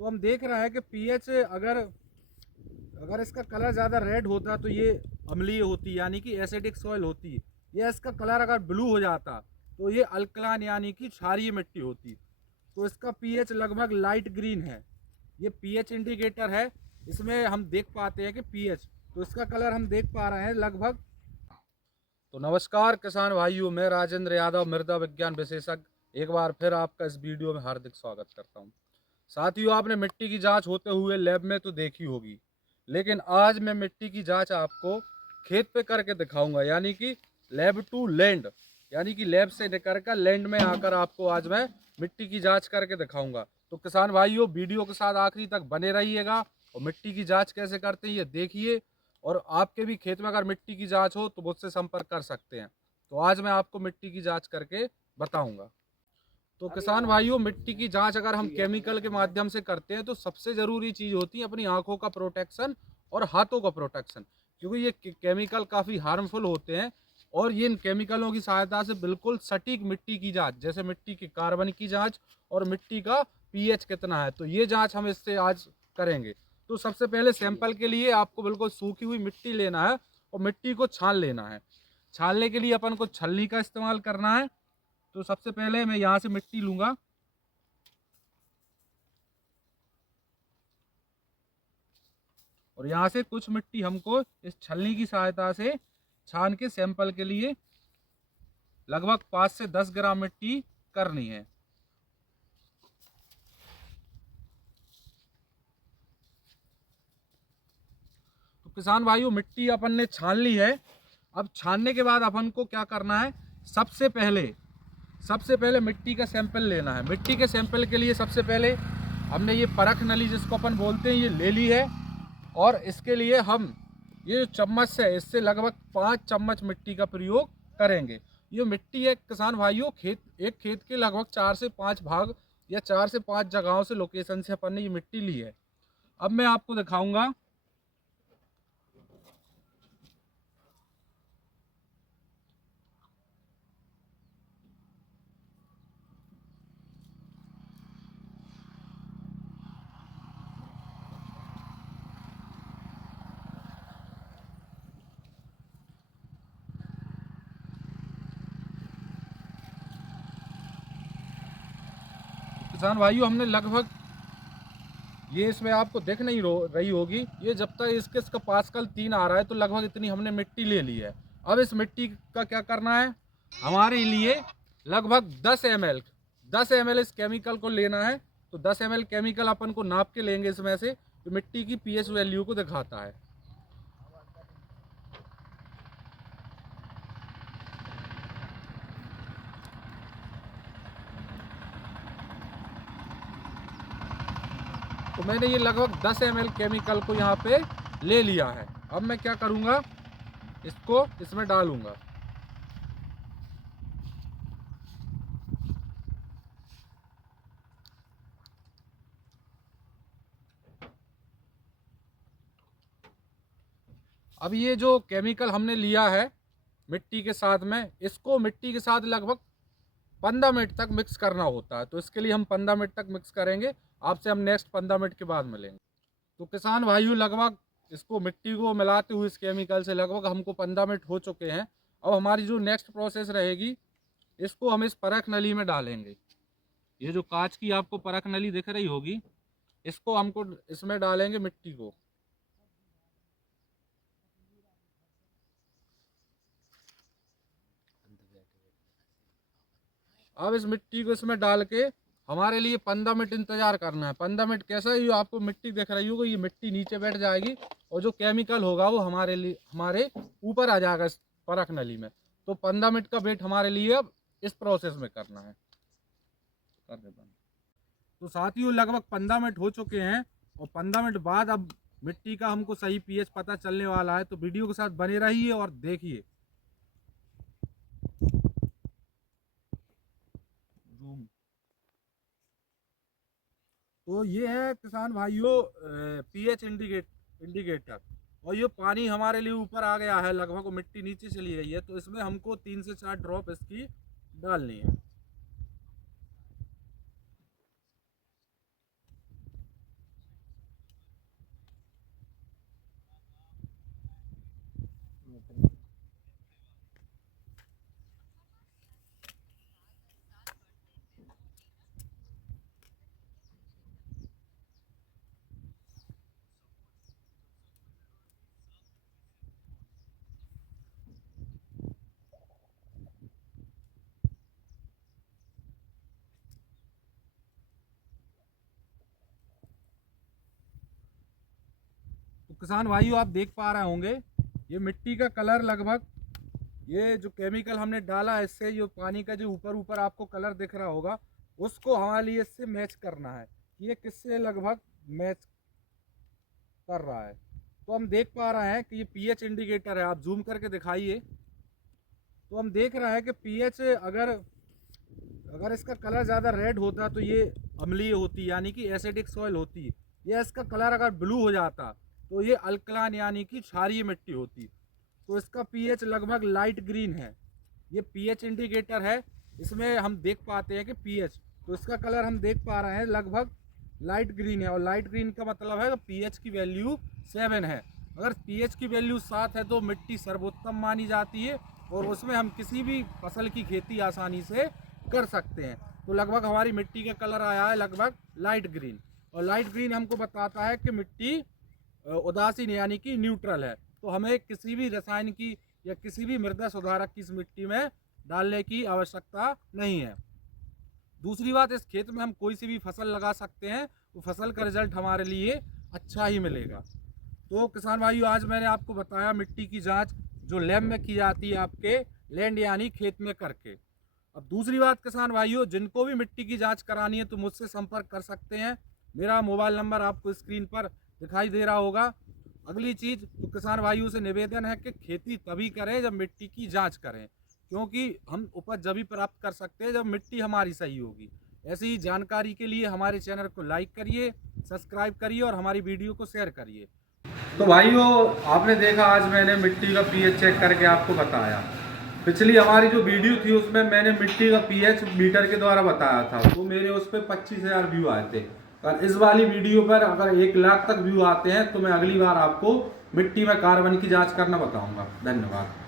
तो हम देख रहे हैं कि पीएच अगर अगर इसका कलर ज़्यादा रेड होता तो ये अम्लीय होती, यानी कि एसिडिक सॉइल होती। या इसका कलर अगर ब्लू हो जाता तो ये अल्कलाइन यानी कि क्षारीय मिट्टी होती। तो इसका पीएच लगभग लाइट ग्रीन है। ये पीएच इंडिकेटर है, इसमें हम देख पाते हैं कि पीएच, तो इसका कलर हम देख पा रहे हैं लगभग। तो नमस्कार किसान भाइयों, मैं राजेंद्र यादव, मृदा विज्ञान विशेषज्ञ, एक बार फिर आपका इस वीडियो में हार्दिक स्वागत करता हूं। साथियों, आपने मिट्टी की जांच होते हुए लैब में तो देखी होगी, लेकिन आज मैं मिट्टी की जांच आपको खेत पे करके दिखाऊंगा, यानी कि लैब टू लैंड, यानी कि लैब से निकल कर लैंड में आकर आपको आज मैं मिट्टी की जांच करके दिखाऊंगा। तो किसान भाइयों, वीडियो के साथ आखिरी तक बने रहिएगा और मिट्टी की जांच कैसे करते हैं ये देखिए। और आपके भी खेत में अगर मिट्टी की जांच हो तो मुझसे संपर्क कर सकते हैं। तो आज मैं आपको मिट्टी की जांच करके बताऊंगा। तो किसान भाइयों, मिट्टी की जांच अगर हम केमिकल के माध्यम से करते हैं तो सबसे ज़रूरी चीज़ होती है अपनी आंखों का प्रोटेक्शन और हाथों का प्रोटेक्शन, क्योंकि ये केमिकल काफ़ी हार्मफुल होते हैं। और ये इन केमिकलों की सहायता से बिल्कुल सटीक मिट्टी की जांच, जैसे मिट्टी की कार्बन की जांच और मिट्टी का पीएच कितना है, तो ये जांच हम इससे आज करेंगे। तो सबसे पहले सैंपल के लिए आपको बिल्कुल सूखी हुई मिट्टी लेना है और मिट्टी को छान लेना है। छानने के लिए अपन को छलनी का इस्तेमाल करना है। तो सबसे पहले मैं यहाँ से मिट्टी लूंगा और यहाँ से कुछ मिट्टी हमको इस छलनी की सहायता से छान के सैंपल के लिए लगभग 5 से 10 ग्राम मिट्टी करनी है। तो किसान भाइयों, मिट्टी अपन ने छान ली है। अब छानने के बाद अपन को क्या करना है, सबसे पहले मिट्टी का सैंपल लेना है। मिट्टी के सैंपल के लिए सबसे पहले हमने ये परख नली, जिसको अपन बोलते हैं, ये ले ली है। और इसके लिए हम ये जो चम्मच है, इससे लगभग 5 चम्मच मिट्टी का प्रयोग करेंगे। ये मिट्टी है किसान भाइयों, एक खेत के लगभग 4 से 5 भाग या 4 से 5 जगहों से, लोकेशन से अपन ने ये मिट्टी ली है। अब मैं आपको दिखाऊंगा। किसान भाइयों, हमने लगभग, ये इसमें आपको दिख नहीं रही होगी, ये जब तक इसका पास्कल 3 आ रहा है तो लगभग इतनी हमने मिट्टी ले ली है। अब इस मिट्टी का क्या करना है, हमारे लिए लगभग 10 ml इस केमिकल को लेना है। तो 10 ml केमिकल अपन को नाप के लेंगे इसमें से, तो मिट्टी की पीएच वैल्यू को दिखाता है। तो मैंने ये लगभग 10 ml केमिकल को यहाँ पे ले लिया है। अब मैं क्या करूँगा, इसको इसमें डालूंगा। अब ये जो केमिकल हमने लिया है मिट्टी के साथ में, इसको मिट्टी के साथ लगभग 15 मिनट तक मिक्स करना होता है। तो इसके लिए हम 15 मिनट तक मिक्स करेंगे। आपसे हम नेक्स्ट 15 मिनट के बाद मिलेंगे। तो किसान भाइयों, लगभग इसको मिट्टी को मिलाते हुए इस केमिकल से लगभग हमको 15 मिनट हो चुके हैं। अब हमारी जो नेक्स्ट प्रोसेस रहेगी, इसको हम इस परख नली में डालेंगे। ये जो कांच की आपको परख नली दिख रही होगी, इसको हमको इसमें डालेंगे मिट्टी को। अब इस मिट्टी को इसमें डाल के हमारे लिए 15 मिनट इंतजार करना है। 15 मिनट कैसा, ये आपको मिट्टी दिख रही होगी, ये मिट्टी नीचे बैठ जाएगी और जो केमिकल होगा वो हमारे ऊपर आ जाएगा इस परख नली में। तो 15 मिनट का वेट हमारे लिए अब इस प्रोसेस में करना है। कर देता हूं। तो साथियों, लगभग 15 मिनट हो चुके हैं और 15 मिनट बाद अब मिट्टी का हमको सही पीएच पता चलने वाला है। तो वीडियो के साथ बने रहिए और देखिए। तो ये है किसान भाइयों पीएच इंडिकेटर। और ये पानी हमारे लिए ऊपर आ गया है, लगभग वो मिट्टी नीचे चली गई है। तो इसमें हमको 3 से 4 ड्रॉप इसकी डालनी है। तो किसान भाइयों आप देख पा रहे होंगे ये मिट्टी का कलर लगभग, ये जो केमिकल हमने डाला है इससे जो पानी का जो ऊपर ऊपर आपको कलर दिख रहा होगा उसको हमारे लिए इससे मैच करना है कि ये किससे लगभग मैच कर रहा है। तो हम देख पा रहे हैं कि ये पीएच इंडिकेटर है, आप जूम करके दिखाइए। तो हम देख रहे हैं कि पीएच अगर इसका कलर ज़्यादा रेड होता तो ये अम्लीय होती यानी कि एसिडिक सॉइल होती। या इसका कलर अगर ब्लू हो जाता तो ये अल्कलाइन यानी कि क्षारीय मिट्टी होती। तो इसका पीएच लगभग लाइट ग्रीन है। ये पीएच इंडिकेटर है, इसमें हम देख पाते हैं कि पीएच, तो इसका कलर हम देख पा रहे हैं लगभग लाइट ग्रीन है। और लाइट ग्रीन का मतलब है कि पीएच की वैल्यू 7 है। अगर पीएच की वैल्यू 7 है तो मिट्टी सर्वोत्तम मानी जाती है और उसमें हम किसी भी फसल की खेती आसानी से कर सकते हैं। तो लगभग हमारी मिट्टी का कलर आया है लगभग लाइट ग्रीन, और लाइट ग्रीन हमको बताता है कि मिट्टी उदासीन यानी कि न्यूट्रल है। तो हमें किसी भी रसायन की या किसी भी मृदा सुधारक की इस मिट्टी में डालने की आवश्यकता नहीं है। दूसरी बात, इस खेत में हम कोई सी भी फसल लगा सकते हैं, वो फसल का रिजल्ट हमारे लिए अच्छा ही मिलेगा। तो किसान भाइयों आज मैंने आपको बताया मिट्टी की जांच जो लैब में की जाती है आपके लैंड यानी खेत में करके। अब दूसरी बात किसान भाइयों, जिनको भी मिट्टी की जांच करानी है तो मुझसे संपर्क कर सकते हैं। मेरा मोबाइल नंबर आपको स्क्रीन पर दिखाई दे रहा होगा। अगली चीज़, तो किसान भाइयों से निवेदन है कि खेती तभी करें जब मिट्टी की जांच करें, क्योंकि हम उपज जभी प्राप्त कर सकते हैं जब मिट्टी हमारी सही होगी। ऐसी ही जानकारी के लिए हमारे चैनल को लाइक करिए, सब्सक्राइब करिए और हमारी वीडियो को शेयर करिए। तो भाइयों आपने देखा आज मैंने मिट्टी का पीएच चेक करके आपको बताया। पिछली हमारी जो वीडियो थी उसमें मैंने मिट्टी का पीएच मीटर के द्वारा बताया था, तो मेरे उस पर 25,000 व्यू आए थे। और इस वाली वीडियो पर अगर 1 लाख तक व्यू आते हैं तो मैं अगली बार आपको मिट्टी में कार्बन की जांच करना बताऊंगा। धन्यवाद।